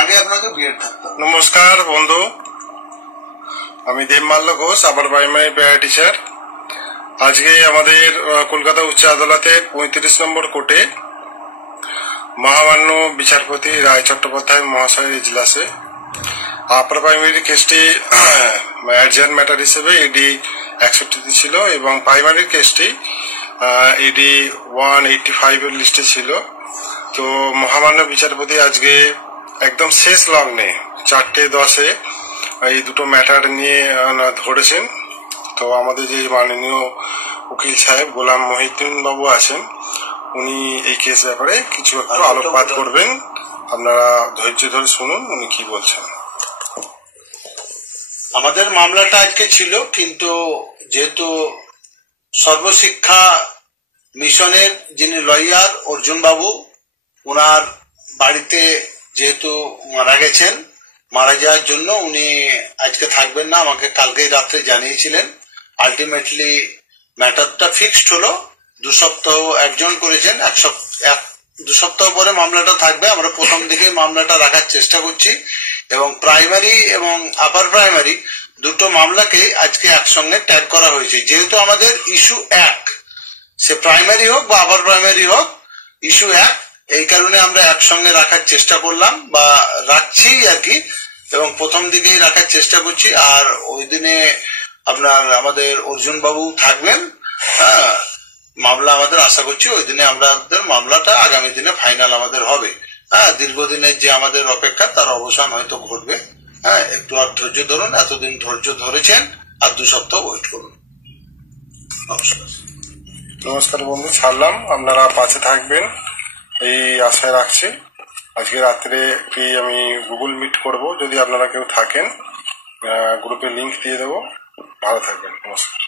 আগে আপনাকে বিএড থাকতে হবে। নমস্কার বন্ধু, আমি দেবমাল্য ঘোষ, আবার প্রাইমারি প্যারা টিচার। আজকে আমাদের কলকাতা উচ্চ আদালতের 35 নম্বর কোর্টে মহামান্য বিচারপতি রায় চট্টোপাধ্যায় মহাশয়ের ইজলাসে আপার প্রাইমারি কেসটি অ্যাডজার্ন ম্যাটার হিসেবে এডি 61 ছিল এবং প্রাইমারি কেসটি এডি 185 এর লিস্টে ছিল। তো মহামান্য বিচারপতি আজকে একদম শেষ লগ্নে 4:10 এই দুটো ম্যাটার নিয়ে ধরেছেন। তো আমাদের যে মাননীয় উকিল সাহেব গোলাম মহিউদ্দিন বাবু আছেন, উনি এই কেস ব্যাপারে কিছু একটু আলোকপাত করবেন। আপনারা ধৈর্য ধরে শুনুন উনি কি বলছেন। আমাদের মামলাটা আজকে ছিল, কিন্তু যেহেতু সর্বশিক্ষা মিশনের যিনি লয়ার অর্জুন বাবু, ওনার বাড়িতে যেহেতু মারা গেছেন, মারা যাওয়ার জন্য উনি আজকে থাকবেন না, আমাকে কালকেই রাত্রে জানিয়েছিলেন। আলটিমেটলি ম্যাটারটা ফিক্সড হলো। 2 সপ্তাহ একজন করেছেন, 2 সপ্তাহ পরে মামলাটা থাকবে। আমরা প্রথম দিকে মামলাটা রাখার চেষ্টা করছি এবং প্রাইমারি এবং আপার প্রাইমারি দুটো মামলাকে আজকে একসঙ্গে ট্যাগ করা হয়েছে। যেহেতু আমাদের ইস্যু এক, সে প্রাইমারি হোক বা আপার প্রাইমারি হোক, ইস্যু এক, এই কারণে আমরা একসঙ্গে রাখার চেষ্টা করলাম বা রাখছি আর কি, এবং প্রথম দিকেই রাখার চেষ্টা করছি। আর ওই দিনে আমাদের অর্জুন বাবু থাকবেন। মামলা আমাদের আশা করছি ওই দিনে আমাদের মামলাটা আগামী দিনে ফাইনাল আমাদের হবে। দীর্ঘদিনের যে আমাদের অপেক্ষা তার অবসান হয়তো ঘটবে। একটু আর ধৈর্য ধরুন, এতদিন ধৈর্য ধরেছেন, আর 2 সপ্তাহ ওয়েট করুন। নমস্কার বন্ধু, ছাড়লাম, আপনারা পাশে থাকবেন এই আশায় রাখছি। আজকে রাত্রে কি আমি গুগল মিট করব, যদি আপনারা কেউ থাকেন গ্রুপে লিংক দিয়ে দেবো। ভালো থাকবেন, নমস্কার।